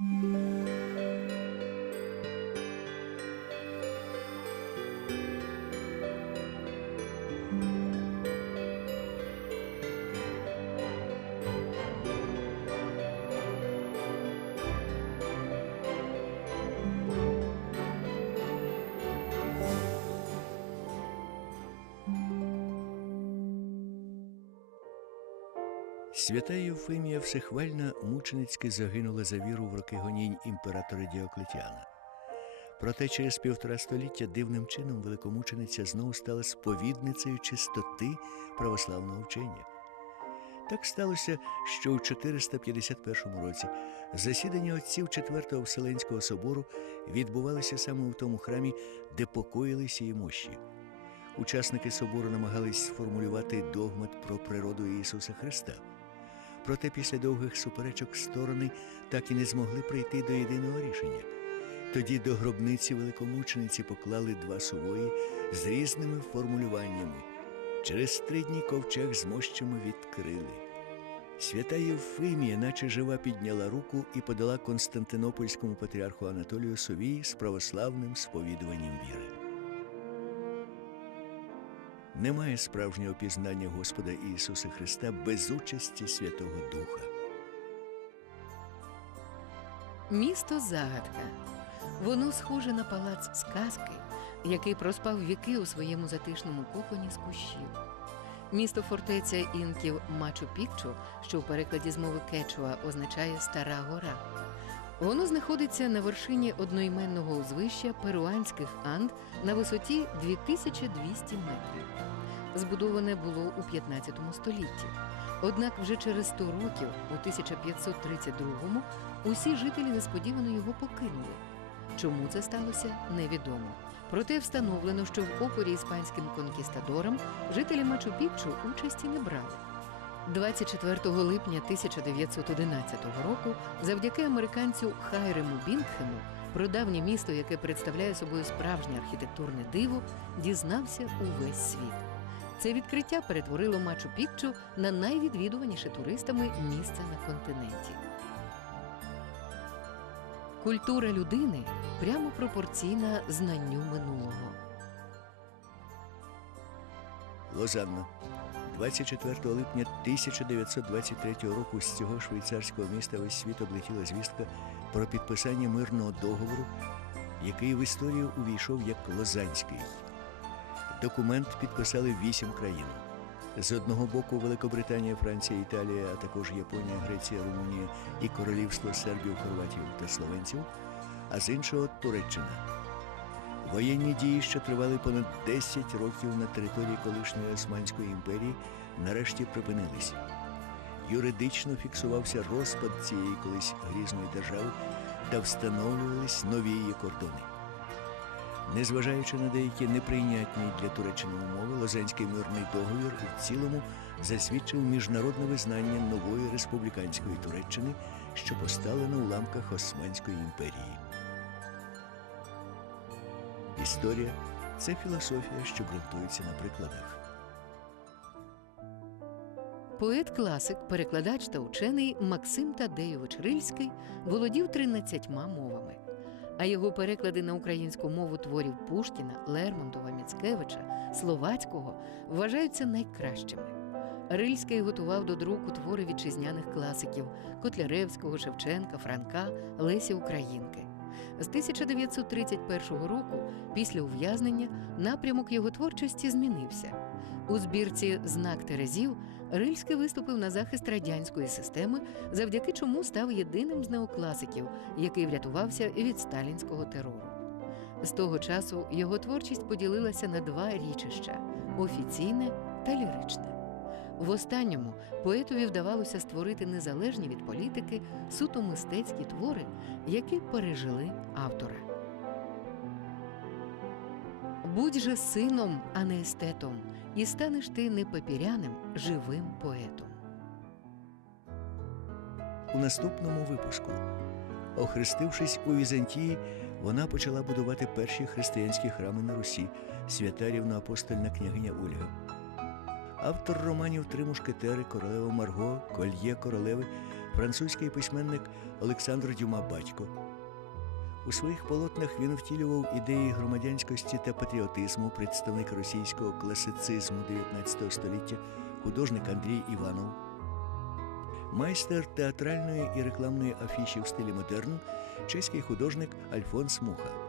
Música Свята Євфимія Всехвальна мученицьки загинула за віру в роки гонінь імператора Діоклетіана. Проте через півтора століття дивним чином великомучениця знову стала сповідницею чистоти православного вчення. Так сталося, що у 451 році засідання отців Четвертого Вселенського собору відбувалося саме у тому храмі, де покоїлися її мощі. Учасники собору намагались сформулювати догмат про природу Ісуса Христа. Проте після довгих суперечок сторони так і не змогли прийти до єдиного рішення. Тоді до гробниці великомучениці поклали два сувої з різними формулюваннями. Через три дні ковчег з мощами відкрили. Свята Євфимія, наче жива, підняла руку і подала Константинопольському патріарху Анатолію Совій з православним сповідуванням віри. Немає справжнього пізнання Господа Ісуса Христа без участі Святого Духа. Місто загадка. Воно схоже на палац сказки, який проспав віки у своєму затишному коконі з кущів. Місто фортеця інків Мачу Пікчу, що в перекладі з мови Кечуа означає Стара гора. Воно знаходиться на вершині одноіменного узвища перуанських Анд на висоті 2200 метрів. Збудоване було у 15 столітті. Однак вже через 100 років, у 1532-му, усі жителі несподівано його покинули. Чому це сталося, невідомо. Проте встановлено, що в опорі іспанським конкістадорам жителі Мачу-Пікчу участі не брали. 24 липня 1911 року, завдяки американцю Хайрему Бінгхему, про давнє місто, яке представляє собою справжнє архітектурне диво, дізнався увесь світ. Це відкриття перетворило Мачу Пікчу на найвідвідуваніше туристами місце на континенті. Культура людини прямо пропорційна знанню минулого. Лозанна. 24 липня 1923 року з цього швейцарського міста весь світ облетіла звістка про підписання мирного договору, який в історію увійшов як Лозанський. Документ підписали вісім країн. З одного боку Великобританія, Франція, Італія, а також Японія, Греція, Румунія і Королівство Сербів, Хорватів та Словенців, а з іншого Туреччина. Воєнні дії, що тривали понад 10 років на території колишньої Османської імперії, нарешті припинились. Юридично фіксувався розпад цієї колись грізної держави та встановлювались нові її кордони. Незважаючи на деякі неприйнятні для Туреччини умови, Лозанський мирний договір у цілому засвідчив міжнародне визнання нової республіканської Туреччини, що постала на уламках Османської імперії. Історія це філософія, що ґрунтується на прикладах. Поет-класик, перекладач та учений Максим Тадейович Рильський володів 13 мовами. А його переклади на українську мову творів Пушкіна, Лермонтова, Міцкевича, Словацького вважаються найкращими. Рильський готував до друку твори вітчизняних класиків Котляревського, Шевченка, Франка, Лесі Українки. З 1931 року, після ув'язнення, напрямок його творчості змінився. У збірці Знак Терезів Рильський виступив на захист радянської системи, завдяки чому став єдиним з неокласиків, який врятувався від сталінського терору. З того часу його творчість поділилася на два річища офіційне та ліричне. В останньому поетові вдавалося створити незалежні від політики суто мистецькі твори, які пережили автора. Будь же сином, а не естетом, і станеш ти не папіряним, живим поетом. У наступному випуску, охрестившись у Візантії, вона почала будувати перші християнські храми на Русі, свята рівноапостольна княгиня Ольга. Автор романів Три мушкетери, Королева Марго, Кольє королеви французький письменник Олександр Дюма Батько. У своїх полотнах він втілював ідеї громадянськості та патріотизму, представник російського класицизму 19 століття, художник Андрій Іванов. Майстер театральної і рекламної афіші в стилі модерн, чеський художник Альфонс Муха.